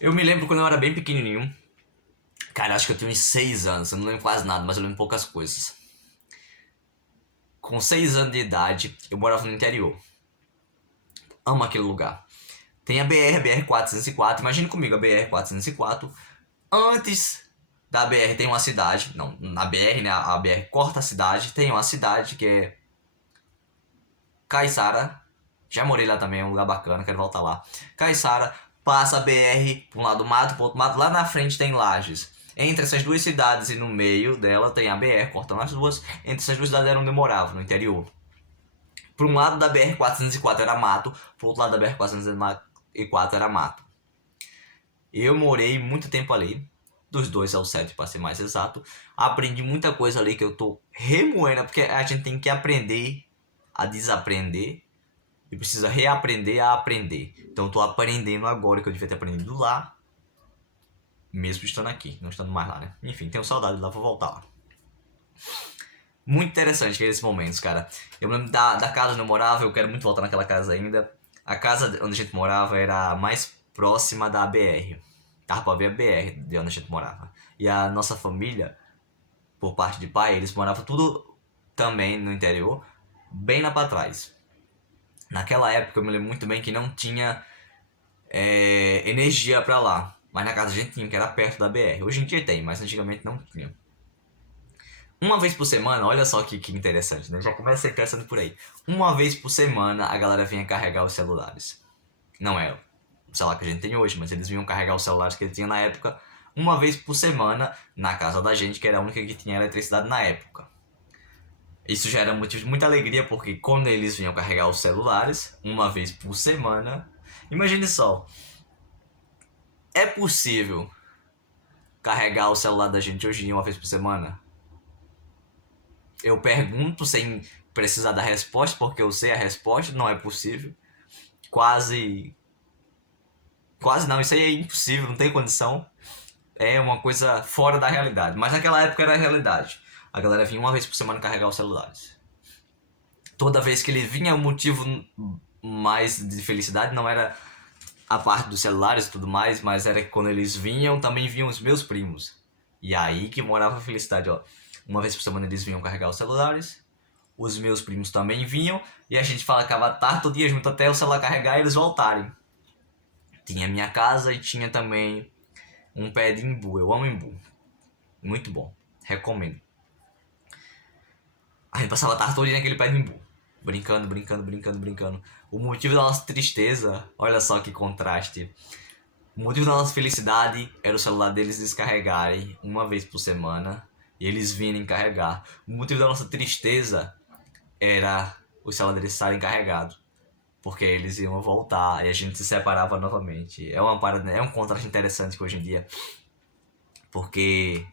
Eu me lembro quando eu era bem pequenininho. Cara, acho que eu tinha uns 6 anos. Eu não lembro quase nada, mas eu lembro poucas coisas. Com 6 anos de idade, eu morava no interior. Amo aquele lugar. Tem a BR-404. Imagine comigo a BR-404. Antes da BR tem uma cidade. Não, na BR, né? A BR corta a cidade. Tem uma cidade que é Caiçara. Já morei lá também, é um lugar bacana, quero voltar lá. Caiçara, passa a BR pra um lado do mato, pro outro mato. Lá na frente tem Lages. Entre essas duas cidades e no meio dela tem a BR, cortando as duas. Entre essas duas cidades era onde eu morava, no interior. Por um lado da BR-404 era mato, pro outro lado da BR-404 era mato. Eu morei muito tempo ali, dos 2 aos 7 para ser mais exato. Aprendi muita coisa ali que eu tô remoendo, porque a gente tem que aprender a desaprender e precisa reaprender a aprender. Então eu tô aprendendo agora que eu devia ter aprendido lá, mesmo estando aqui, não estando mais lá, né? Enfim, tenho saudade de lá, vou voltar lá. Muito interessante aqueles momentos, cara. Eu lembro da casa onde eu morava, eu quero muito voltar naquela casa ainda. A casa onde a gente morava era mais próxima da BR. Dava pra ver a BR de onde a gente morava. E a nossa família, por parte de pai, eles moravam tudo também no interior, bem lá pra trás. Naquela época eu me lembro muito bem que não tinha energia pra lá. Mas na casa a gente tinha, que era perto da BR. Hoje em dia tem, mas antigamente não tinha. Uma vez por semana, olha só que interessante, né? Já começa pensando por aí. Uma vez por semana a galera vinha carregar os celulares. Não é o celular que a gente tem hoje, mas eles vinham carregar os celulares que eles tinham na época uma vez por semana na casa da gente, que era a única que tinha eletricidade na época. Isso já era motivo de muita alegria, porque quando eles vinham carregar os celulares, uma vez por semana, imagine só, é possível carregar o celular da gente hoje em dia uma vez por semana? Eu pergunto sem precisar da resposta, porque eu sei a resposta, não é possível. Quase. Quase não, isso aí é impossível, não tem condição. É uma coisa fora da realidade. Mas naquela época era a realidade. A galera vinha uma vez por semana carregar os celulares. Toda vez que ele vinha, o motivo mais de felicidade não era a parte dos celulares e tudo mais, mas era que quando eles vinham, também vinham os meus primos. E aí que morava a felicidade, ó. Uma vez por semana eles vinham carregar os celulares, os meus primos também vinham, e a gente ficava tarde todo dia junto até o celular carregar e eles voltarem. Tinha minha casa e tinha também um pé de imbu. Eu amo imbu. Muito bom. Recomendo. A gente passava a tarde todo dia naquele pé de imbu. Brincando, brincando, brincando, brincando. O motivo da nossa tristeza, olha só que contraste. O motivo da nossa felicidade era o celular deles descarregarem uma vez por semana e eles virem carregar. O motivo da nossa tristeza era o celular deles estarem carregados, porque eles iam voltar e a gente se separava novamente. É uma parada, é um contraste interessante que hoje em dia, porque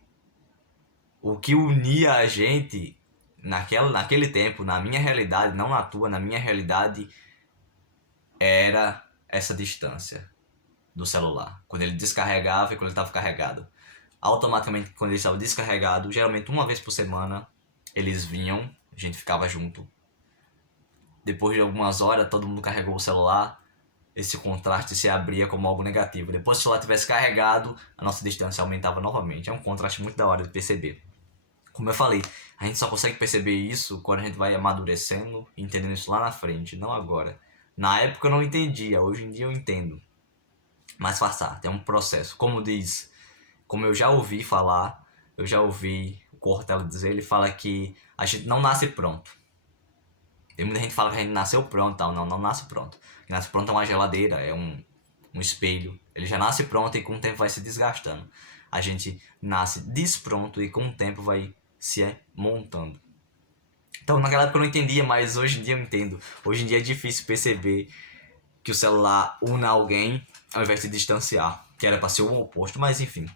o que unia a gente naquele tempo, na minha realidade, não na tua, na minha realidade, era essa distância do celular. Quando ele descarregava e quando ele estava carregado. Automaticamente, quando ele estava descarregado, geralmente uma vez por semana, eles vinham, a gente ficava junto. Depois de algumas horas, todo mundo carregou o celular, esse contraste se abria como algo negativo. Depois, se o celular tivesse carregado, a nossa distância aumentava novamente. É um contraste muito da hora de perceber. Como eu falei, a gente só consegue perceber isso quando a gente vai amadurecendo e entendendo isso lá na frente, não agora. Na época eu não entendia, hoje em dia eu entendo. Mas faz parte, é um processo. Como eu já ouvi falar, eu já ouvi o Cortella dizer, ele fala que a gente não nasce pronto. Tem muita gente que fala que a gente nasceu pronto, tal. Não, não nasce pronto. O que nasce pronto é uma geladeira, é um espelho. Ele já nasce pronto e com o tempo vai se desgastando. A gente nasce despronto e com o tempo vai se montando. Então naquela época eu não entendia, mas hoje em dia eu entendo. Hoje em dia é difícil perceber que o celular une alguém ao invés de distanciar, que era pra ser o oposto, mas enfim.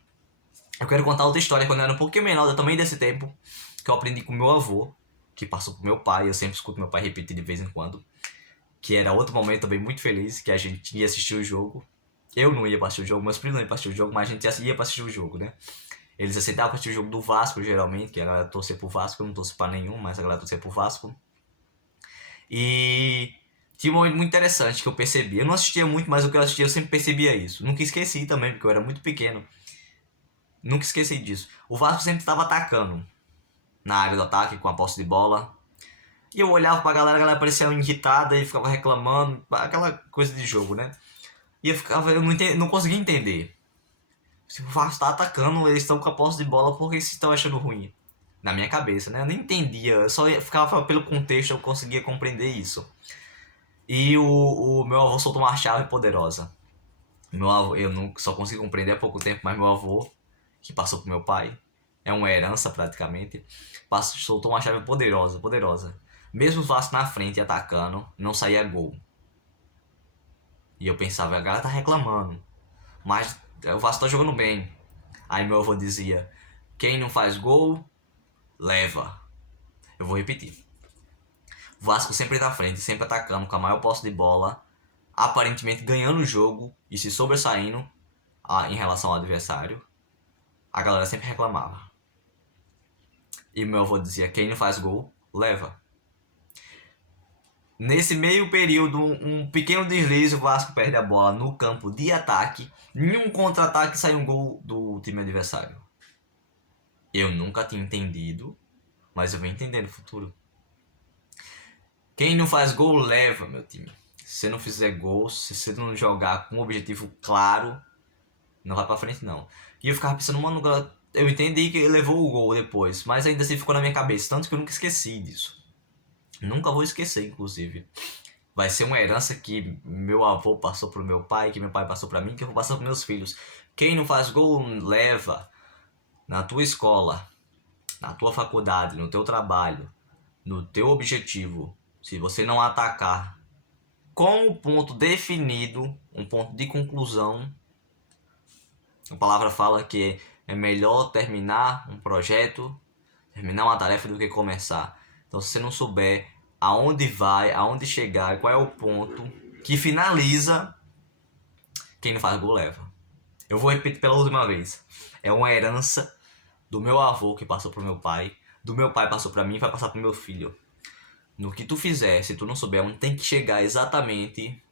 Eu quero contar outra história quando eu era um pouquinho menor, também desse tempo, que eu aprendi com meu avô, que passou pro meu pai, eu sempre escuto meu pai repetir de vez em quando, que era outro momento também muito feliz, que a gente ia assistir o jogo. Eu não ia pra assistir o jogo, meus primos não iam pra assistir o jogo, mas a gente ia pra assistir o jogo, né? Eles aceitavam pra assistir o jogo do Vasco, geralmente, que a galera torcer pro Vasco, eu não torço pra nenhum, mas a galera torcer pro Vasco. E Tinha um momento muito interessante que eu percebi. Eu não assistia muito, mas o que eu assistia eu sempre percebia isso. Nunca esqueci também, porque eu era muito pequeno. Nunca esqueci disso. O Vasco sempre estava atacando na área do ataque com a posse de bola. E eu olhava pra galera, a galera parecia irritada e ficava reclamando, aquela coisa de jogo, né? E eu não conseguia entender. Se o Vasco tá atacando, eles estão com a posse de bola, por que eles estão achando ruim? Na minha cabeça, né? Eu nem entendia, eu só ficava pelo contexto, eu conseguia compreender isso. E o meu avô soltou uma chave poderosa. Meu avô, eu não, só consegui compreender há pouco tempo, mas meu avô, que passou pro meu pai, é uma herança praticamente, soltou uma chave poderosa, poderosa. Mesmo o Vasco na frente atacando, não saía gol. E eu pensava, a galera tá reclamando, mas o Vasco tá jogando bem. Aí meu avô dizia, quem não faz gol, leva. Eu vou repetir. O Vasco sempre na frente, sempre atacando com a maior posse de bola, aparentemente ganhando o jogo e se sobressaindo em relação ao adversário. A galera sempre reclamava. E meu avô dizia, quem não faz gol, leva. Nesse meio período, um pequeno deslize, o Vasco perde a bola no campo de ataque. Em um contra-ataque sai um gol do time adversário. Eu nunca tinha entendido, mas eu vou entender no futuro. Quem não faz gol, leva, meu time. Se você não fizer gol, se você não jogar com um objetivo claro, não vai pra frente não. E eu ficava pensando, mano, eu entendi que ele levou o gol depois, mas ainda assim ficou na minha cabeça, tanto que eu nunca esqueci disso. Nunca vou esquecer, inclusive. Vai ser uma herança que meu avô passou pro meu pai, que meu pai passou pra mim, que eu vou passar pros meus filhos. Quem não faz gol, leva. Na tua escola, na tua faculdade, no teu trabalho, no teu objetivo. Se você não atacar com o ponto definido, um ponto de conclusão, a palavra fala que é melhor terminar um projeto, terminar uma tarefa do que começar. Então, se você não souber aonde vai, aonde chegar, qual é o ponto que finaliza, quem não faz gol leva. Eu vou repetir pela última vez. É uma herança do meu avô que passou pro meu pai, do meu pai passou pra mim e vai passar pro meu filho. No que tu fizer, se tu não souber onde tem que chegar exatamente,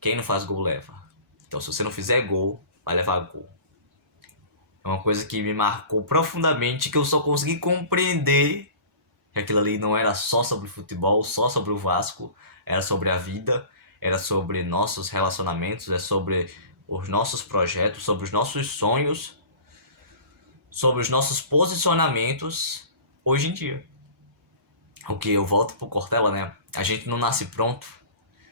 quem não faz gol leva. Então, se você não fizer gol, vai levar gol. É uma coisa que me marcou profundamente, que eu só consegui compreender que aquilo ali não era só sobre futebol, só sobre o Vasco, era sobre a vida, era sobre nossos relacionamentos, é sobre os nossos projetos, sobre os nossos sonhos, sobre os nossos posicionamentos hoje em dia. O que eu volto pro Cortella, né? A gente não nasce pronto.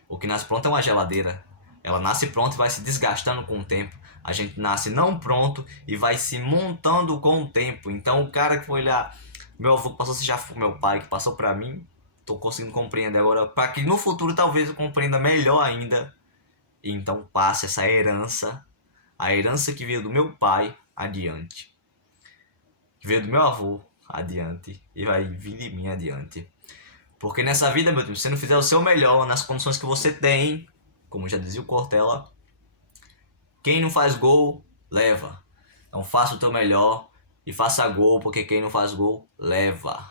O que nasce pronto é uma geladeira. Ela nasce pronta e vai se desgastando com o tempo. A gente nasce não pronto e vai se montando com o tempo. Então o cara que foi lá, meu avô que passou, se já foi meu pai que passou pra mim, tô conseguindo compreender agora, para que no futuro talvez eu compreenda melhor ainda. E então passe essa herança, a herança que veio do meu pai adiante, que veio do meu avô adiante e vai vir de mim adiante. Porque nessa vida, meu time, se você não fizer o seu melhor nas condições que você tem, como já dizia o Cortella, quem não faz gol, leva. Então faça o teu melhor e faça gol, porque quem não faz gol, leva.